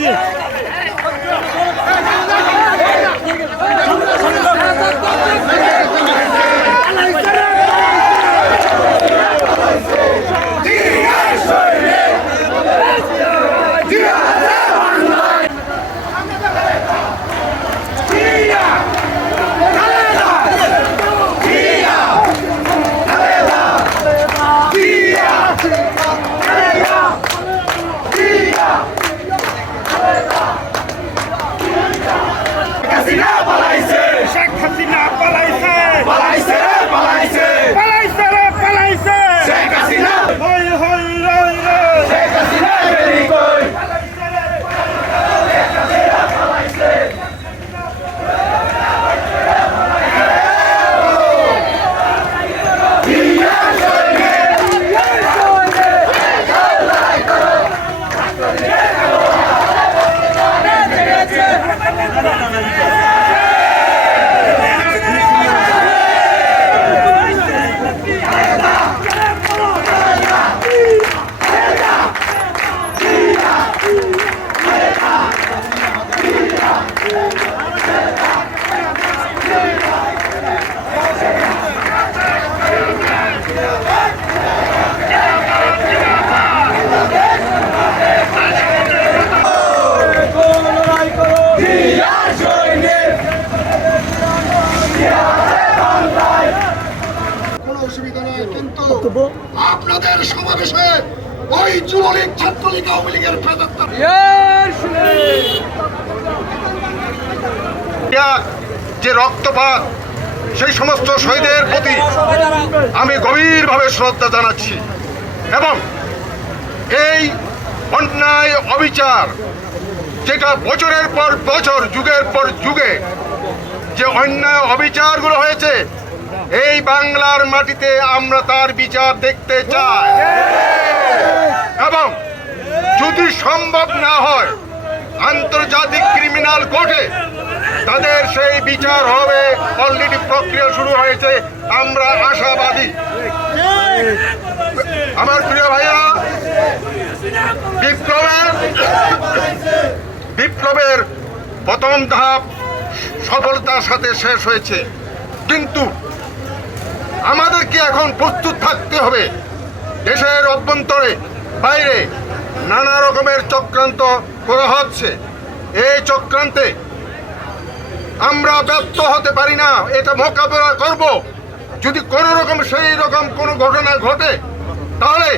দিয়ে। কিন্তু আপনাদের সমাবেশে ওই যুবলীগ ছাত্রলীগ আওয়ামী লীগের যে রক্তপাত সেই সমস্ত শহীদের প্রতি আমি গভীরভাবে শ্রদ্ধা জানাচ্ছি এবং এই অন্যায় অবিচার যেটা বছরের পর বছর যুগের পর যুগে যে অন্যায় অবিচারগুলো হয়েছে এই বাংলার মাটিতে আমরা তার বিচার দেখতে চাই। এবং যদি সম্ভব না হয়, আন্তর্জাতিক ক্রিমিনাল কোর্টে তাদের সেই বিচার হবে। অলরেডি প্রক্রিয়া শুরু হয়েছে, আমরা আশাবাদী। আমার প্রিয় ভাইয়া, বিপ্লবের বিপ্লবের প্রথম ধাপ সফলতার সাথে শেষ হয়েছে। কিন্তু আমাদেরকে এখন প্রস্তুত থাকতে হবে। দেশের অভ্যন্তরে বাইরে নানা রকমের চক্রান্ত করা হচ্ছে। এই চক্রান্তে আমরা ব্যর্থ হতে পারি না, এটা মোকাবেলা করব। যদি কোনো রকম সেই রকম কোনো ঘটনা ঘটে, তাহলে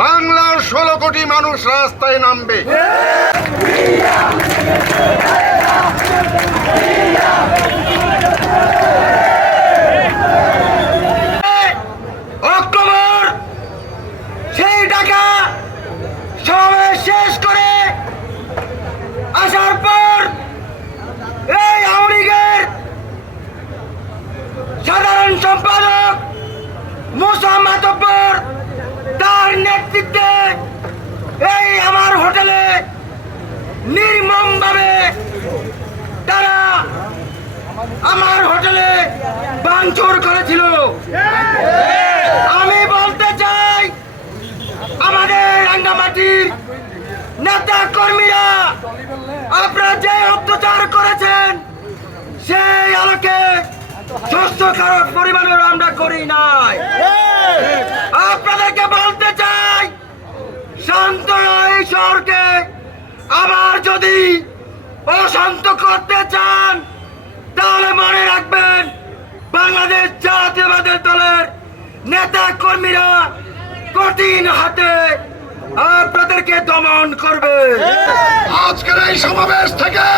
বাংলার ষোলো কোটি মানুষ রাস্তায় নামবে অক্টোবর সেই টাকা সমাবেশ শেষ করে আসার পর এই আওয়ামী লীগের সাধারণ সম্পাদক মুসা মাতব্বর তার নেতৃত্বে এই আমার হোটেলে নির্মমভাবে তারা আমার হোটেলে ভাঙচুর করেছিল আমি বলতে চাই আমাদের রাঙ্গামাটির নেতা কর্মীরা আপনারা যে অত্যাচার করেছেন সেই আলোকে শস্য খারাপ পরিমাণের আমরা করি নাই। আপনাদেরকে বলতে চাই, শান্ত এই শহরকে আবার যদি অশান্ত করতে চান, তাহলে মনে রাখবেন, বাংলাদেশ জাতীয়বাদের দলের নেতা কর্মীরা কঠিন হাতে আপনাদেরকে দমন করবে। আজকের এই সমাবেশ থেকে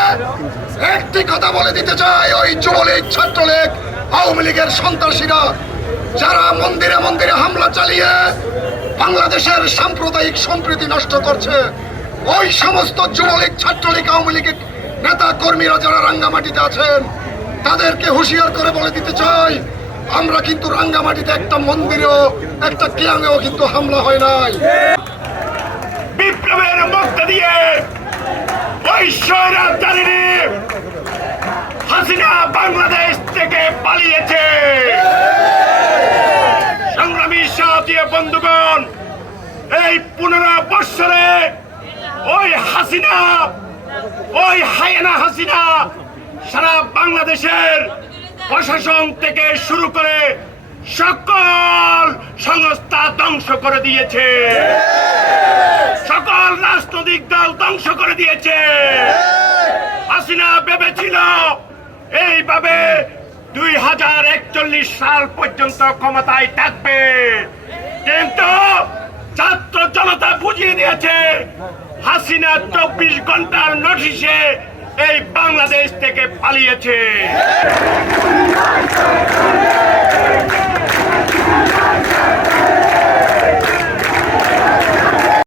একটি কথা বলে দিতে চাই, ওই যুবলীগ, ছাত্রলীগ, আওয়ামী লীগের সন্ত্রাসীরা, যারা মন্দিরে মন্দিরে হামলা চালিয়ে বাংলাদেশের সাম্প্রদায়িক সম্প্রীতি নষ্ট করছে, ওই সমস্ত যুবলীগ, ছাত্রলীগ, আওয়ামী লীগের নেতা কর্মীরা যারা রাঙ্গামাটিতে আছেন, তাদেরকে হুঁশিয়ার করে বলে দিতে চাই, আমরা কিন্তু রাঙ্গামাটিতে একটা মন্দিরেও, একটা কিয়াঙেও কিন্তু হামলা হয় নাই। বিপ্লবের মধ্য দিয়ে ওই স্বৈরাচারী হাসিনা বাংলাদেশ থেকে পালিয়েছে। সংগ্রামী সাথীয় বন্ধুগণ, এই পনেরো বৎসরে ওই হাসিনা, ওই হায়না হাসিনা সারা বাংলাদেশের প্রশাসন থেকে শুরু করে সকল সংস্থা ধ্বংস করে দিয়েছে। সকল রাজনৈতিক দল ধ্বংস করে দিয়েছে। হাসিনা ভেবেছিল, এইভাবে দুই হাজার একচল্লিশ সাল পর্যন্ত ক্ষমতায় থাকবে। কিন্তু ছাত্র জনতা বুঝিয়ে দিয়েছে, হাসিনা চব্বিশ ঘণ্টার নোটিশে এই বাংলাদেশ থেকে পালিয়েছে।